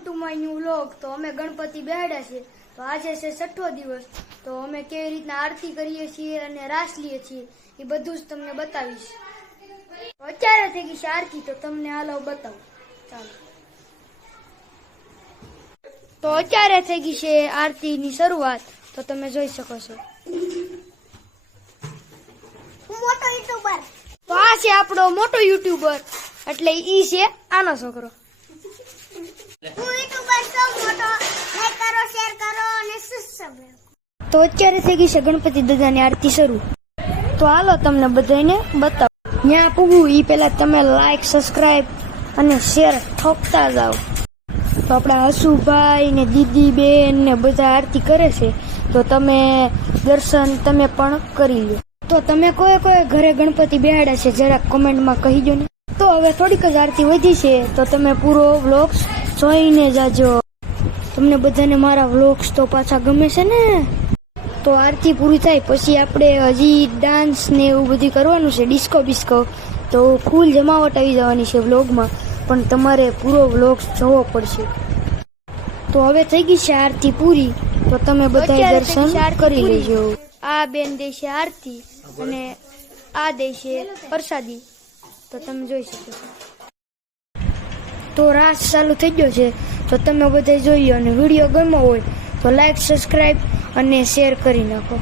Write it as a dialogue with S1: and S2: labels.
S1: Two my new vlog તો અમે ગણપતિ બેહાડ્યા છે તો આજે છે છઠ્ઠો દિવસ. તો અમે કેવી રીતના આરતી કરીએ છીએ અને રાસ લઈએ છીએ એ બધું જ તમને બતાવીશ. અત્યારે થઈ ગઈ છે આરતી તો તમને હાલો બતાવું. ચાલો. તો અત્યારે થઈ ગઈ છે આરતીની શરૂઆત. તો તમે જોઈ શકો છો.
S2: મોટો યુટ્યુબર.
S1: તો આ છે આપણો મોટો યુટ્યુબર. એટલે ઈ છે આનો છોકરો. તો અત્યારે થઈ ગઈ છે ગણપતિ દાદાની આરતી શરૂ. તો હાલો તમને બધાને બતાવો. ત્યાં પૂગવું એ પહેલા તમે લાઈક સબસ્ક્રાઇબ અને શેર ઠોકતા જાઓ. તો આપણા હસુભાઈ ને દીદી બેન ને બધા આરતી કરે છે, તો તમે દર્શન તમે પણ કરી લો તો તમે કોઈ કોઈ ઘરે ગણપતિ બેહાડે છે, જરાક કોમેન્ટમાં કહી દો ને. તો હવે થોડીક જ આરતી વધી છે, તો તમે પૂરો વ્લોગ્સ જોઈને જાજો. તમને બધાને મારા વ્લોગ્સ તો પાછા ગમે છે ને? તો આરતી પૂરી થાય પછી આપણે હજી ડાન્સ ને એવું બધું કરવાનું છે ડિસ્કો બિસ્કો તો ફૂલ જમાવટ આવી જવાની છે વ્લોગમાં પણ તમારે પૂરો વ્લોગ જોવો પડશે. તો હવે થઈ ગઈ છે આરતી પૂરી તો તમે બધા દર્શન કરી લેજો. આ બેન દેશે આરતી અને આ દેશે પ્રસાદી. તો તમે જોઈ શકો તો રાસ ચાલુ થઈ ગયો છે તો તમે બધા જોઈ અને વીડિયો ગમ્યો હોય તો લાઈક સબસ્ક્રાઈબ અને શેર કરી નાખો.